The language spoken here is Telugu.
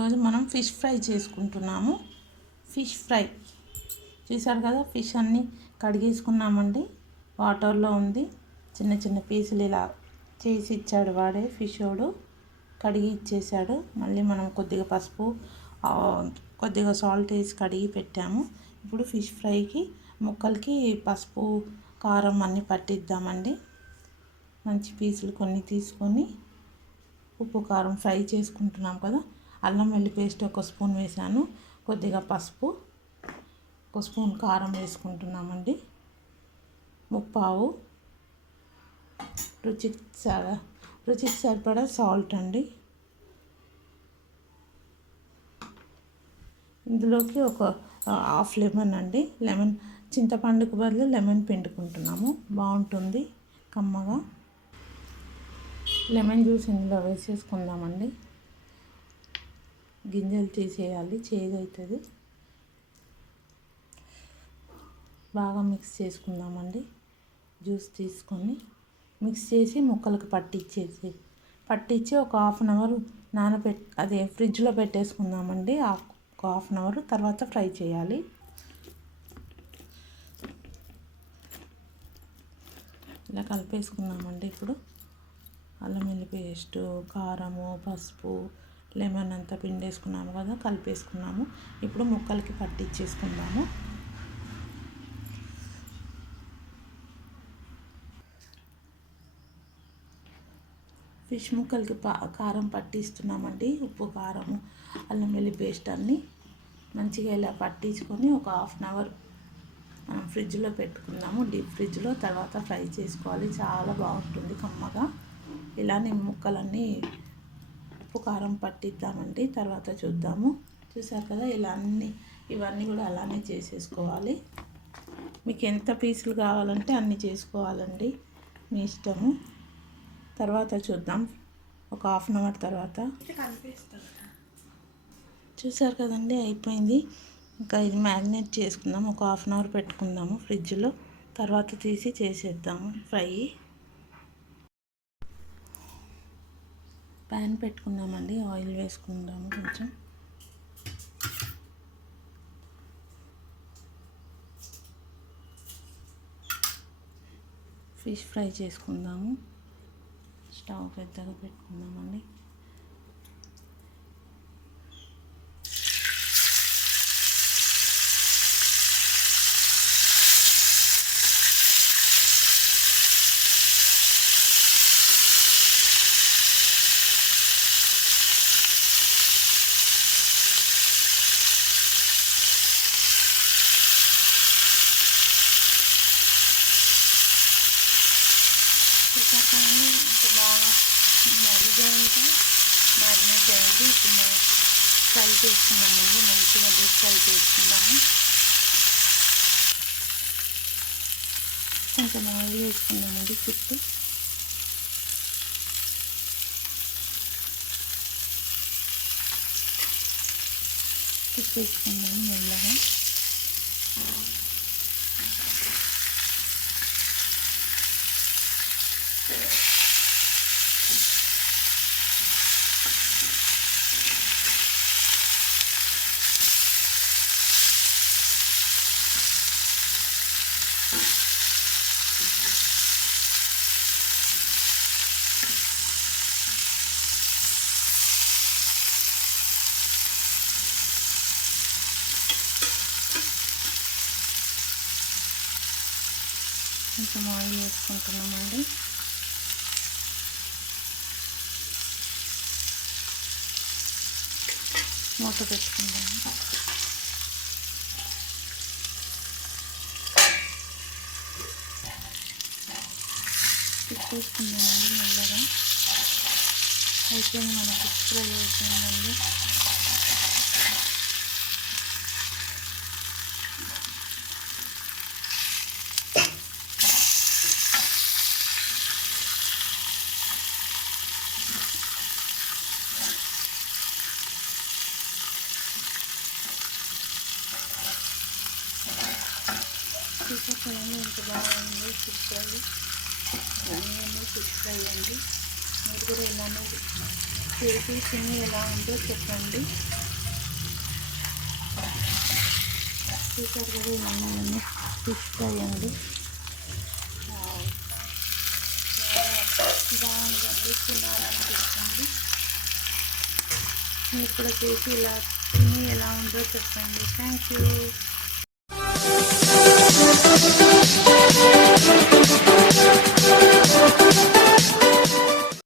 ఈరోజు మనం ఫిష్ ఫ్రై చేసుకుంటున్నాము. ఫిష్ ఫ్రై చూసారు కదా, ఫిష్ అన్నీ కడిగేసుకున్నామండి. వాటర్లో ఉంది. చిన్న చిన్న పీసులు ఇలా చేసి ఇచ్చాడు వాడే ఫిషోడు, కడిగి ఇచ్చేసాడు. మళ్ళీ మనం కొద్దిగా పసుపు కొద్దిగా సాల్ట్ వేసి కడిగి పెట్టాము. ఇప్పుడు ఫిష్ ఫ్రైకి ముక్కలకి పసుపు కారం అన్నీ పట్టిద్దామండి. మంచి పీసులు కొన్ని తీసుకొని ఉప్పు కారం ఫ్రై చేసుకుంటున్నాం కదా. అల్లం వెల్లి పేస్ట్ 1 స్పూన్ వేసాను. కొద్దిగా పసుపు, 1 స్పూన్ కారం వేసుకుంటున్నామండి. ముప్పావు రుచికి సరిపడా సాల్ట్ అండి. ఇందులోకి ఒక హాఫ్ లెమన్ అండి. లెమన్ చింతపండుకు బదులు లెమన్ పిండుకుంటున్నాము, బాగుంటుంది కమ్మగా. లెమన్ జ్యూస్ ఇందులో వేసేసుకుందామండి. గింజలు తీసేయాలి, చేదు అవుతుంది. బాగా మిక్స్ చేసుకుందామండి. జ్యూస్ తీసుకొని మిక్స్ చేసి ముక్కలకు పట్టించి ఒక హాఫ్ అన్ అవర్ ఫ్రిడ్జ్లో పెట్టేసుకుందామండి. ఒక హాఫ్ అన్ అవర్ తర్వాత ఫ్రై చేయాలి. ఇలా కలిపేసుకుందామండి. ఇప్పుడు అల్లం వెల్లి పేస్టు, కారము, పసుపు, లెమన్ అంతా పిండేసుకున్నాము కదా, కలిపేసుకున్నాము. ఇప్పుడు ముక్కలకి పట్టించేసుకుందాము. ఫిష్ ముక్కలకి కారం పట్టిస్తున్నామండి. ఉప్పు, కారము, అల్లం వెల్లి పేస్ట్ అన్నీ మంచిగా ఇలా పట్టించుకొని ఒక హాఫ్ అన్ అవర్ మనం ఫ్రిడ్జ్లో పెట్టుకుందాము. డీప్ ఫ్రిడ్జ్లో. తర్వాత ఫ్రై చేసుకోవాలి. చాలా బాగుంటుంది కమ్మగా. ఇలానే ముక్కలన్నీ ఉప్పు కారం పట్టిద్దామండి. తర్వాత చూద్దాము. చూసారు కదా, ఇవన్నీ కూడా అలానే చేసేసుకోవాలి. మీకు ఎంత పీసులు కావాలంటే అన్నీ చేసుకోవాలండి, మీ ఇష్టము. తర్వాత చూద్దాం ఒక హాఫ్ అన్ అవర్ తర్వాత. చూసారు కదండి, అయిపోయింది. ఇంకా ఇది మ్యారినేట్ చేసుకుందాం. ఒక హాఫ్ అన్ అవర్ పెట్టుకుందాము ఫ్రిడ్జ్లో. తర్వాత తీసి చేసేద్దాము ఫ్రై. ప్యాన్ పెట్టుకుందామండి. ఆయిల్ వేసుకుందాము కొంచెం. ఫిష్ ఫ్రై చేసుకుందాము. స్టవ్ పెద్దగా పెట్టుకుందామండి. ఇంకా బాగా మ్యారినేట్ అయింది. ఇప్పుడు మనం ఫ్రై చేసుకున్నామండి. మంచిగా డీప్ ఫ్రై చేసుకుందాము. కొంచెం ఆయిల్ వేసుకుందామండి చుట్టూ. తిప్పేసుకుందాము మెల్లగా. కొంచెం ఆయిల్ వేసుకుంటున్నామండి. మూత పెట్టుకుందాము. తిప్పేసుకుందామండి మెల్లగా. అయిపోయింది, మనకు ఫ్రై అయిపోయిందండి. చూసాకలండి ఎంత బాగుంది ఫిష్ ఫ్రై. అన్నీ ఫిష్ ఫ్రై అండి. మీరు కూడా ఇలానే చేసి తిని ఎలా ఉందో చెప్పండి. చూసారు కదా ఇలా ఉన్నాయని ఫిష్ ఫ్రై అండి. బాగుందండి, తినాలనిపిస్తుంది. మీరు కూడా చేసి ఇలా తిని ఎలా ఉందో చెప్పండి. Thank you.